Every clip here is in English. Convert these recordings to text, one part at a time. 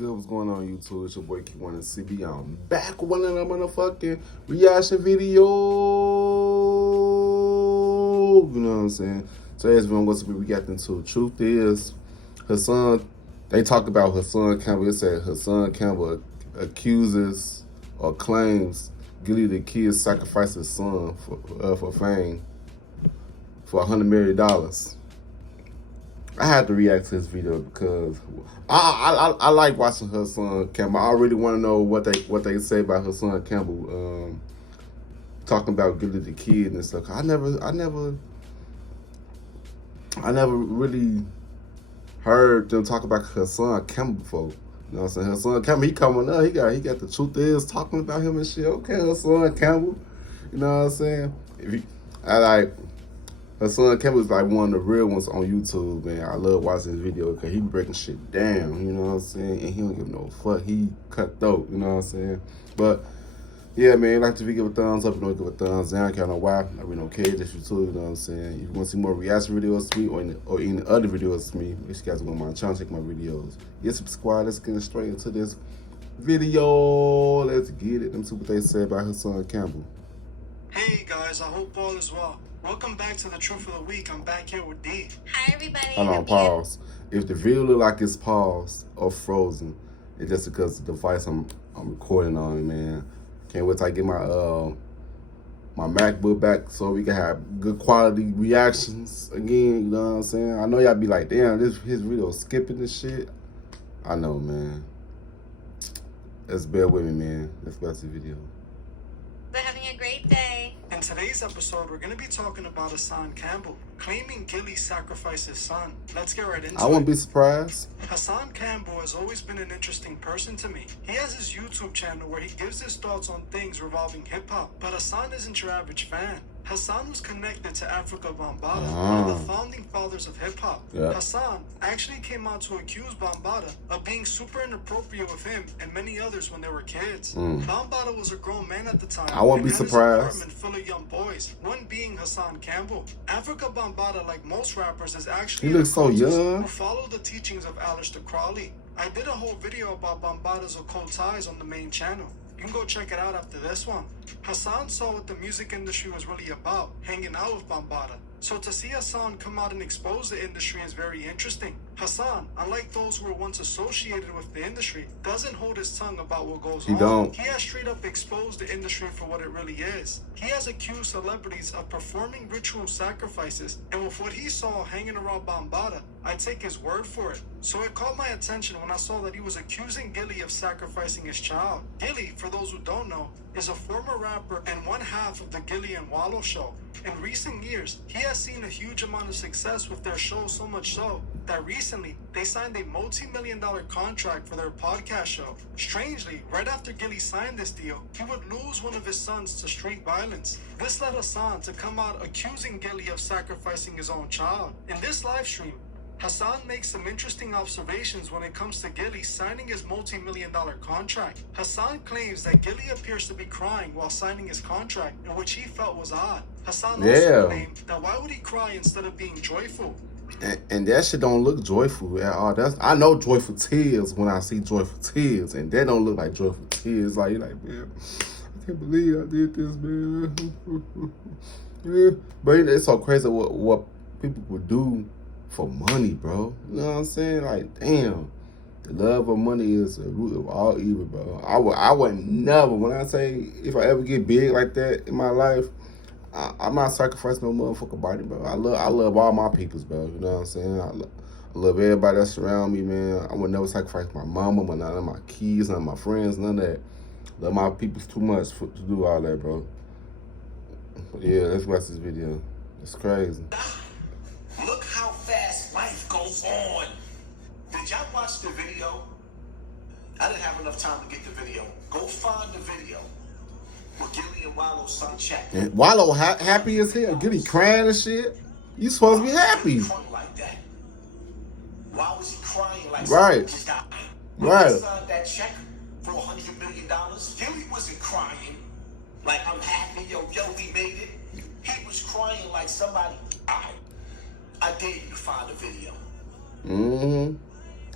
good? What's going on YouTube? It's your boy Q1CB. I'm back with another motherfucking reaction video. You know what I'm saying? Today's video was to be reacting to. Truth is, Hassan, they talk about Hassan Campbell. It said Hassan Campbell accuses or claims Gilly the kid sacrificed his son for fame for $100 million. I had to react to this video because I like watching Hassan Campbell. I really want to know what they say about Hassan Campbell, talking about Gilly the kid and stuff. I never really heard them talk about Hassan Campbell before. You know what I'm saying? Hassan Campbell, he coming up. He got the truth is talking about him and shit. Okay, Hassan Campbell. You know what I'm saying? Hassan Campbell is like one of the real ones on YouTube, man. I love watching his video because he breaking shit down, you know what I'm saying? And he don't give no fuck. He cutthroat, you know what I'm saying? But, yeah, man, like to give a thumbs up, you don't give a thumbs down. I don't know why. I really don't care. That's you too, you know what I'm saying? If you want to see more reaction videos to me or any other videos to me, make sure you guys go on my channel, check my videos. Get subscribed. Let's get straight into this video. Let's get it. Let me see what they say about Hassan Campbell. Hey guys, I hope all is well. Welcome back to the Truth of the Week. I'm back here with D. Hi everybody. Hold on, pause. If the video look like it's paused or frozen, it's just because the device I'm recording on, man. Can't wait till I get my my MacBook back so we can have good quality reactions again, you know what I'm saying? I know y'all be like, damn, his video skipping this shit. I know, man. Let's bear with me, man. Let's watch the video. We're having a great day. In today's episode, we're going to be talking about Hassan Campbell, claiming Gilly sacrificed his son. Let's get right into it. I wouldn't be surprised. Hassan Campbell has always been an interesting person to me. He has his YouTube channel where he gives his thoughts on things revolving hip-hop, but Hassan isn't your average fan. Hassan was connected to Africa Bambaataa, one of the founding fathers of hip-hop. Yeah. Hassan actually came out to accuse Bambaataa of being super inappropriate with him and many others when they were kids. Bambaataa was a grown man at the time. I won't be surprised. His apartment full of young boys, one being Hassan Campbell. Africa Bambaataa, like most rappers, is actually he looks so young. Who follow the teachings of Aleister Crowley. I did a whole video about Bambaataa's occult ties on the main channel. You can go check it out after this one. Hassan saw what the music industry was really about, hanging out with Bambaataa. So to see Hassan come out and expose the industry is very interesting. Hassan, unlike those who were once associated with the industry, doesn't hold his tongue about what goes on. He has straight up exposed the industry for what it really is. He has accused celebrities of performing ritual sacrifices, and with what he saw hanging around Bambaataa, I take his word for it. So it caught my attention when I saw that he was accusing Gilly of sacrificing his child. Gilly, for those who don't know, is a former rapper and one half of the Gillie and Wallow show. In recent years, he has seen a huge amount of success with their show, so much so that recently they signed a multi-million-dollar contract for their podcast show. Strangely, right after Gilly signed this deal, he would lose one of his sons to street violence. This led Hassan to come out accusing Gilly of sacrificing his own child. In this live stream, Hassan makes some interesting observations when it comes to Gilly signing his multi-million-dollar contract. Hassan claims that Gilly appears to be crying while signing his contract, in which he felt was odd. Hassan also claimed that why would he cry instead of being joyful? And that shit don't look joyful at all. I know joyful tears when I see joyful tears, and that don't look like joyful tears. Like, you're like, man, I can't believe I did this, man. Yeah. But it's so crazy what people would do for money, bro. You know what I'm saying? Like, damn. The love of money is the root of all evil, bro. I would never, when I say if I ever get big like that in my life, I'm not sacrificing no motherfucking body, bro. I love all my peoples, bro. You know what I'm saying? I love everybody that surround me, man. I would never sacrifice my mama, none of my kids, none of my friends, none of that. Love my peoples too much to do all that, bro. But yeah, let's watch this video. It's crazy. Look how fast life goes on. Did y'all watch the video? I didn't have enough time to get the video. Go find the video with Gilly and Wallow's son chat. And Wallow happy as hell. Gilly crying and shit. You supposed to be happy. Like that. Why was he crying like right? Just died? Right. He signed that check for $100 million. Gilly wasn't crying like I'm happy. Yo, we made it. He was crying like somebody died. I dare you to find a video.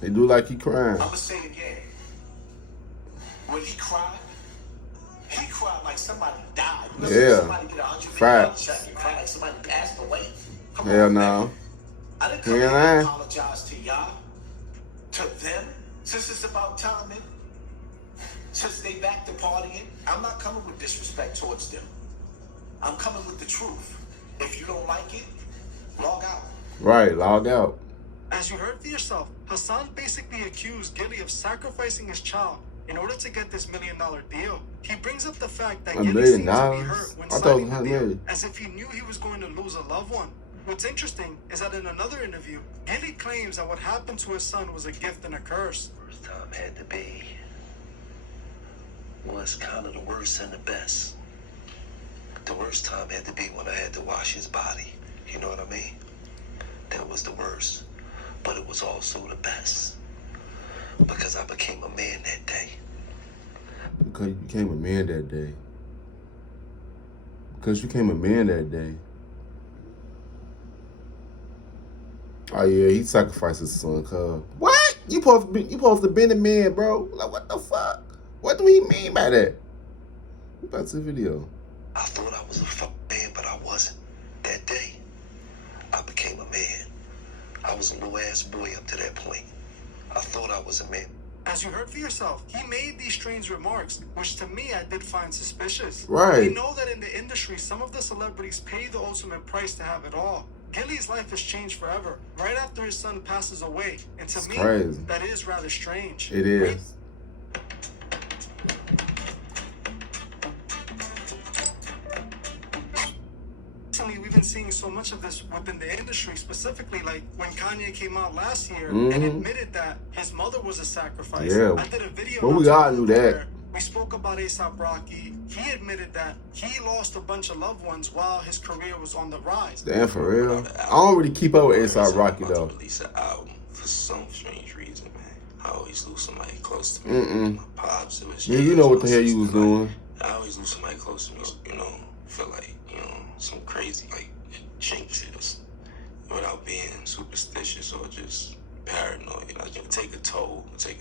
He do like he crying. I'm gonna say it again. when he cried like somebody died. You know, Yeah. somebody get $100 Facts. check and cry like somebody passed away. Come Hell on, no. man. I didn't come here to apologize to y'all, to them, since it's about time, man. Since they back to partying, I'm not coming with disrespect towards them. I'm coming with the truth. If you don't like it, log out. Right, log out. As you heard for yourself, Hassan basically accused Gilly of sacrificing his child in order to get this $1 million deal. He brings up the fact that $1 Gilly million? seems to be hurt when I thought it was signing the $100 deal, million. as if he knew he was going to lose a loved one. What's interesting is that in another interview, Gilly claims that what happened to his son was a gift and a curse. First time had to be was kind of the worst and the best. The worst time had to be when I had to wash his body. You know what I mean? That was the worst. But it was also the best. Because I became a man that day. Because you became a man that day. Because you became a man that day. Oh yeah, he sacrificed his son, cuz. What? You supposed to be the man, bro. Like, what the fuck? What do he mean by that? Back to the video. I thought I was a fucking man, but I wasn't. That day, I became a man. I was a little ass boy up to that point. I thought I was a man. As you heard for yourself, he made these strange remarks, which to me I did find suspicious. Right. We know that in the industry, some of the celebrities pay the ultimate price to have it all. Gilly's life has changed forever, right after his son passes away. And to me, crazy. that is rather strange. It is. Recently, we've been seeing so much of this within the industry, specifically like when Kanye came out last year and admitted that his mother was a sacrifice. Yeah. I did a video. But we all knew that. where we spoke about A$AP Rocky. He admitted that he lost a bunch of loved ones while his career was on the rise. Damn, for real. I don't really keep up with A$AP Rocky though. Release an album for some strange reason, man. I always lose somebody close to me. My pops, it was Yeah, you know what the hell you was doing. I always lose somebody close to me, you know, feel like, you know, some crazy, like, jinxes without being superstitious or just paranoid. I just take a toll. Like,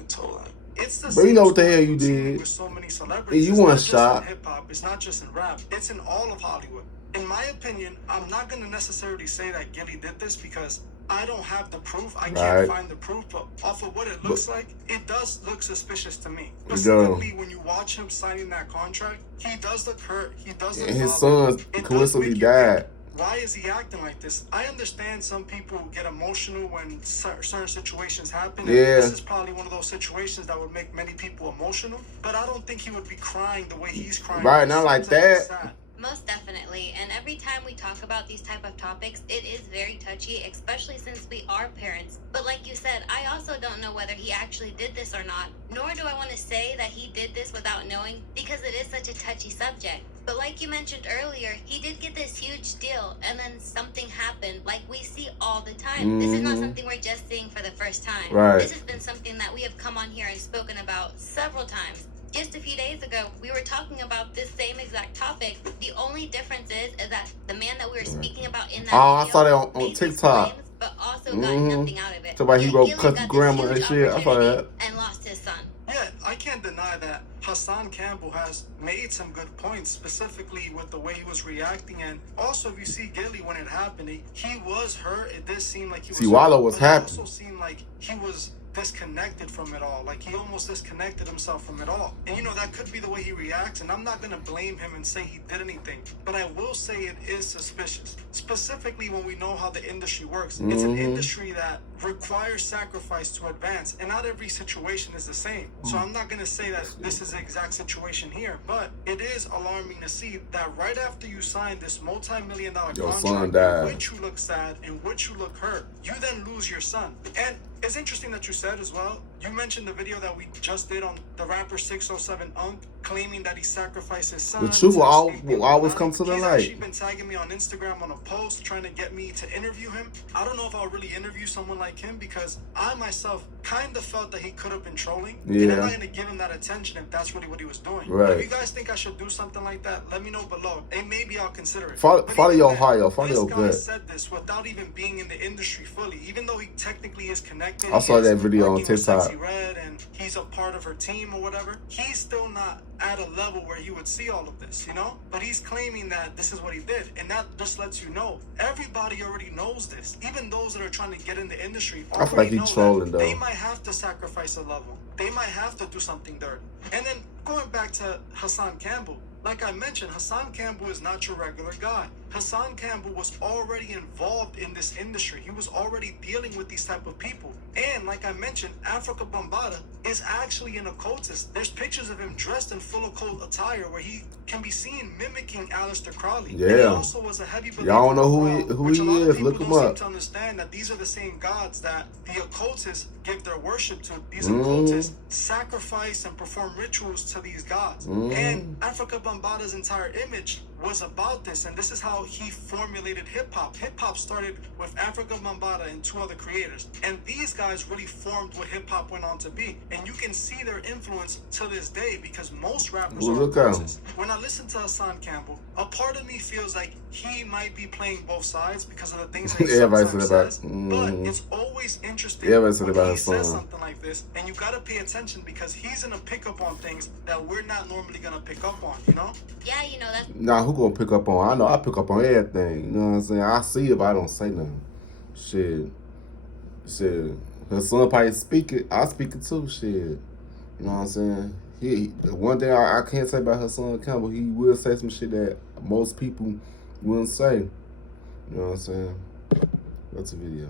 It's the But you know what the same hell you story did. with so many celebrities. You It's want not just shot. in hip hop. It's not just in rap. It's in all of Hollywood. In my opinion, I'm not gonna necessarily say that Gilly did this because I don't have the proof. I can't Right. find the proof, but off of what it looks like, it does look suspicious to me. does. Specifically, when you watch him signing that contract, he does look hurt. He does look And his bothered. son It does coincidentally make you died. think, why is he acting like this? I understand some people get emotional when certain situations happen. and Yeah. This is probably one of those situations that would make many people emotional. But I don't think he would be crying the way he's crying. Right, It not like seems it's that. sad. Most definitely. And every time we talk about these type of topics, it is very touchy, especially since we are parents. But like you said, I also don't know whether he actually did this or not, nor do I want to say that he did this without knowing, because it is such a touchy subject. But like you mentioned earlier, he did get this huge deal, and then something happened, like we see all the time. This is not something we're just seeing for the first time. Right. This has been something that we have come on here and spoken about several times. Just a few days ago, we were talking about this same exact topic. The only difference is that the man that we were speaking about in that Oh, I video saw that on made these TikTok. claims, but also got nothing out of it. So, like, he Yet wrote Gilly cut got the this grammar and huge shit. I saw opportunity that. and lost his son. Yeah, I can't deny that Hassan Campbell has made some good points, specifically with the way he was reacting. And also, if you see Gilly when it happened, he was hurt. It did seem like he was See, Wallow hurt, was but happy. It also seemed like he was disconnected from it all. Like, he almost disconnected himself from it all. And, you know, that could be the way he reacts. And I'm not going to blame him and say he did anything. But I will say it is suspicious. Specifically when we know how the industry works. It's an industry that requires sacrifice to advance. And not every situation is the same. So I'm not going to say that this is the exact situation here. But it is alarming to see that right after you sign this multi-million-dollar Your son contract, died. in which you look sad, in which you look hurt, you then lose your son. And it's interesting that you said as well, you mentioned the video that we just did on the rapper 607 Unk, claiming that he sacrificed his son. The truth to will escape the always Illuminati. come to the He's light. actually been tagging me on Instagram on a post trying to get me to interview him. I don't know if I'll really interview someone like him because I myself kind of felt that he could have been trolling. And I'm Yeah. not going to give him that attention if that's really what he was doing. Right. If you guys think I should do something like that, let me know below. And maybe I'll consider it. Follow But your even heart, yo. then, Follow this your guy gut. said this without even being in the industry fully, even though he technically is connected. I saw he is that video on working with TikTok. sexy she read and he's a part of her team or whatever, he's still not at a level where he would see all of this, you know? But he's claiming that this is what he did. And that just lets you know, everybody already knows this. Even those that are trying to get in the industry I feel like he's trolling, though. they might have to sacrifice a loved one. They might have to do something dirty. And then going back to Hassan Campbell, like I mentioned, Hassan Campbell is not your regular guy. Hassan Campbell was already involved in this industry. He was already dealing with these type of people. And like I mentioned, Africa Bambaataa is actually an occultist. There's pictures of him dressed in full occult attire where he can be seen mimicking Aleister Crowley. Yeah. And he also was a heavy believer. Y'all know who which he a lot of is. people Look him don't up. seem to understand that these are the same gods that the occultists give their worship to. These occultists sacrifice and perform rituals to these gods. And Africa Bambaataa's entire image was about this, and this is how he formulated hip-hop. Hip-hop started with Africa Bambaataa and two other creators, and these guys really formed what hip-hop went on to be. And you can see their influence to this day because most rappers are occultists. When I listen to Hassan Campbell, a part of me feels like he might be playing both sides because of the things that he sometimes says, but it's always interesting when he says something like this, and you gotta pay attention because he's gonna pick up on things that we're not normally gonna pick up on, you know? Yeah, you know, that's... Nah, who gonna pick up on? I know I pick up on everything. You know what I'm saying? I see it, but I don't say nothing. Shit. Her son probably speak it. I speak it too. Shit. You know what I'm saying? One thing I can't say about Hassan Campbell, he will say some shit that most people wouldn't say. You know what I'm saying? That's a video.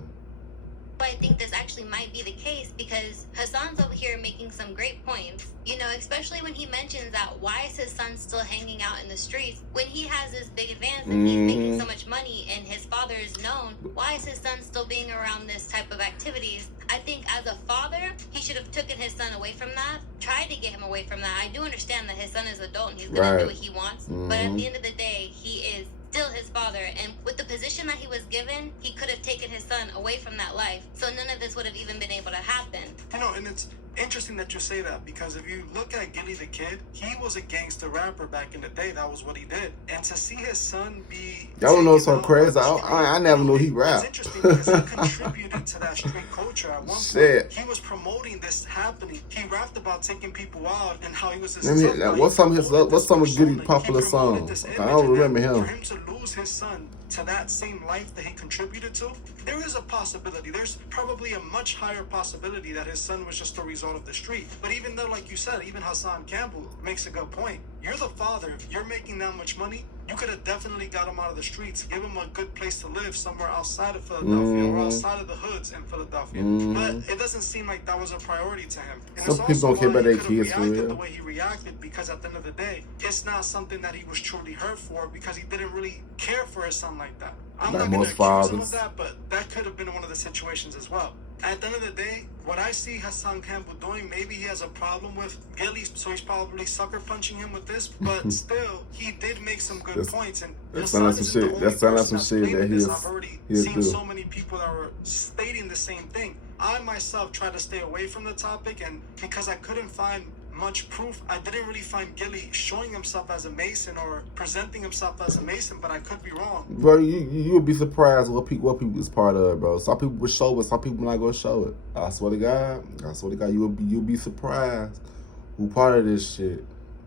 I think this actually might be the case because Hassan's over here making some great points, you know, especially when he mentions that why is his son still hanging out in the streets when he has this big advance and he's making so much money and his father is known. Why is his son still being around this type of activities? I think as a father, he should have taken his son away from that, tried to get him away from that. I do understand that his son is adult and he's going to do what he wants, but at the end of the day, he is still his father, and with the position that he was given, he could have taken his son away from that life, so none of this would have even been able to happen. You know, and it's interesting that you say that because if you look at Gilly the Kid, he was a gangster rapper back in the day. That was what he did. And to see his son be... Y'all don't know something crazy? I never knew he rapped. It's interesting because he contributed to that street culture at one point. He was promoting this happening. He rapped about taking people out and how he was this... What's some of Gilly's popular songs? I don't remember him. For him to lose his son to that same life that he contributed to, there is a possibility. There's probably a much higher possibility that his son was just a result of the street. But even though, like you said, even Hassan Campbell makes a good point. You're the father. If you're making that much money, you could have definitely got him out of the streets, give him a good place to live somewhere outside of Philadelphia or outside of the hoods in Philadelphia. But it doesn't seem like that was a priority to him. And some people don't care about their kids for real. The way he reacted, because at the end of the day, it's not something that he was truly hurt for because he didn't really care for his son like that. I'm not going to accuse him of that, but that could have been one of the situations as well. At the end of the day, what I see Hassan Campbell doing, maybe he has a problem with Gilly, so he's probably sucker punching him with this, but still, he did make some good points. And Hassan isn't the only person that's claiming this. I've already seen so many people that were stating the same thing. I myself tried to stay away from the topic, and because I couldn't find much proof, I didn't really find Gilly showing himself as a Mason or presenting himself as a Mason, but I could be wrong. Bro, you'll be surprised what people is part of, bro. Some people will show it, some people not gonna show it. I swear to God, you'll be surprised who part of this shit.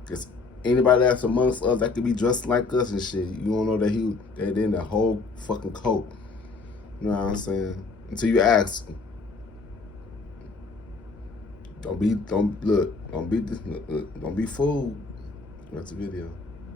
Cause anybody that's amongst us that could be dressed like us and shit, you don't know that they're in the whole fucking coat. You know what I'm saying? Until you ask them. Don't be fooled. That's a video.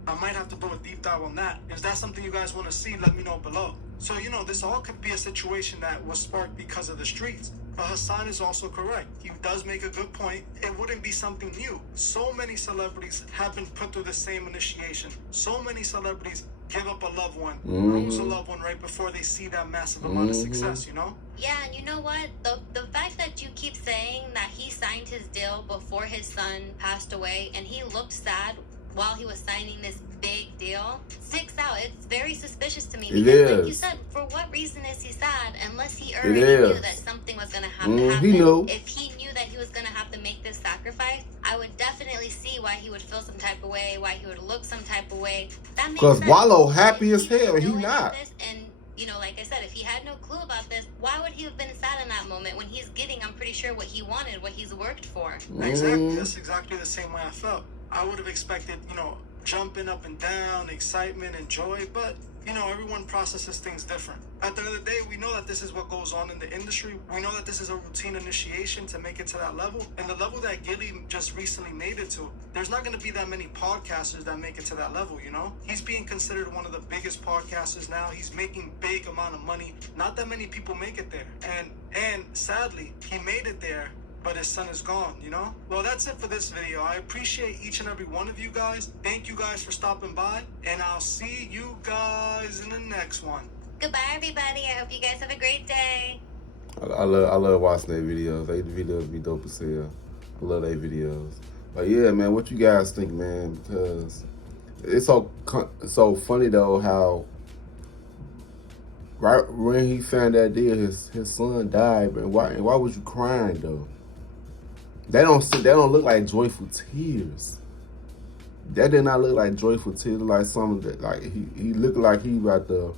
I might have to do a deep dive on that. If that's something you guys want to see, let me know below. So, you know, this all could be a situation that was sparked because of the streets. But Hassan is also correct. He does make a good point. It wouldn't be something new. So many celebrities have been put through the same initiation. So many celebrities give up a loved one, lose a loved one right before they see that massive amount of success, you know? Yeah, and you know what? The fact that you keep saying that he signed his deal before his son passed away and he looked sad while he was signing this big deal sticks out. It's very suspicious to me because, like you said, for what reason is he sad unless he already knew that something was going to have to happen? He knew. If he knew that he was going to have to make this sacrifice, I would definitely see why he would feel some type of way, why he would look some type of way. That makes sense. Because Wallow happy as hell. He not. And like I said, if he had no clue about this, why would he have been sad in that moment when he's getting, I'm pretty sure, what he wanted, what he's worked for? Exactly. That's exactly the same way I felt. I would have expected, jumping up and down, excitement and joy, but everyone processes things different. At the end of the day, we know that this is what goes on in the industry. We know that this is a routine initiation to make it to that level. And the level that Gilly just recently made it to, there's not going to be that many podcasters that make it to that level, He's being considered one of the biggest podcasters now. He's making big amount of money. Not that many people make it there. And sadly, he made it there, but his son is gone, Well, that's it for this video. I appreciate each and every one of you guys. Thank you guys for stopping by, and I'll see you guys in the next one. Goodbye, everybody. I hope you guys have a great day. I love watching their videos. Their videos be dope as hell. I love their videos. But yeah, man, what you guys think, man? Because it's so funny though how right when he found that deal, his son died. But why was you crying though? They don't look like joyful tears. That did not look like joyful tears. Like something that like he looked like he about to,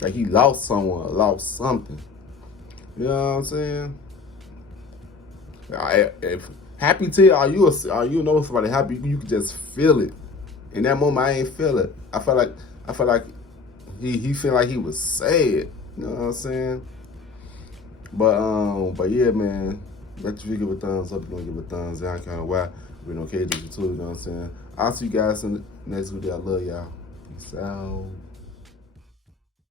like he lost someone, lost something. You know what I'm saying? If happy tear, are you somebody happy? You can just feel it. In that moment, I ain't feel it. I felt like he felt like he was sad. You know what I'm saying? But yeah, man. Let you give a thumbs up. You're gonna give a thumbs down. Kind of why we're okay with you too. You know what I'm saying? I'll see you guys in the next video. I love y'all. Peace out.